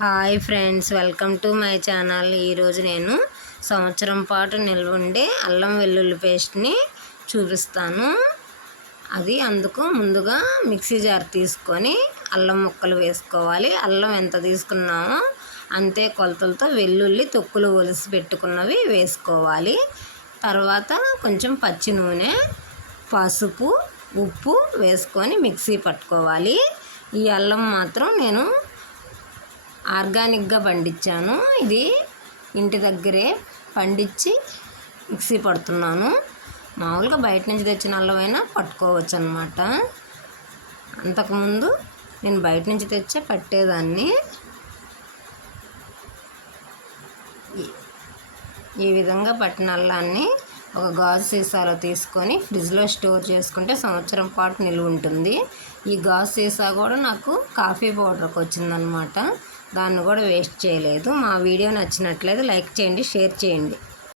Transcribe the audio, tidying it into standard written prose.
Hi friends, welcome to my channel. ఈరోజు నేను సంవత్సరం పాటు నిల్వ ఉండే అల్లం వెల్లుల్లి పేస్ట్ని చూపిస్తాను. అందుకు ముందుగా మిక్సీ జార్ తీసుకొని అల్లం ముక్కలు వేసుకోవాలి. అల్లం ఎంత తీసుకున్నామో అంతే కొలతలతో వెల్లుల్లి తొక్కులు ఒలిసి పెట్టుకున్నవి వేసుకోవాలి. తర్వాత కొంచెం పచ్చి నూనె, పసుపు, ఉప్పు వేసుకొని మిక్సీ పట్టుకోవాలి. ఈ అల్లం మాత్రం నేను ఆర్గానిక్గా పండించాను. ఇది ఇంటి దగ్గరే పండించి మిక్సీ పడుతున్నాను. మామూలుగా బయట నుంచి తెచ్చిన అల్లమైనా పట్టుకోవచ్చు అన్నమాట. అంతకుముందు నేను బయట నుంచి తెచ్చే పట్టేదాన్ని. ఈ విధంగా పట్టిన అల్లాన్ని ఒక గాజు సీసాలో తీసుకొని ఫ్రిడ్జ్లో స్టోర్ చేసుకుంటే సంవత్సరం పాటు నిలువ ఉంటుంది. ఈ గాజు సీసా కూడా నాకు కాఫీ పౌడర్కి వచ్చిందనమాట. దాన్ని కూడా వేస్ట్ చేయలేదు. మా వీడియో నచ్చినట్లయితే లైక్ చేయండి, షేర్ చేయండి.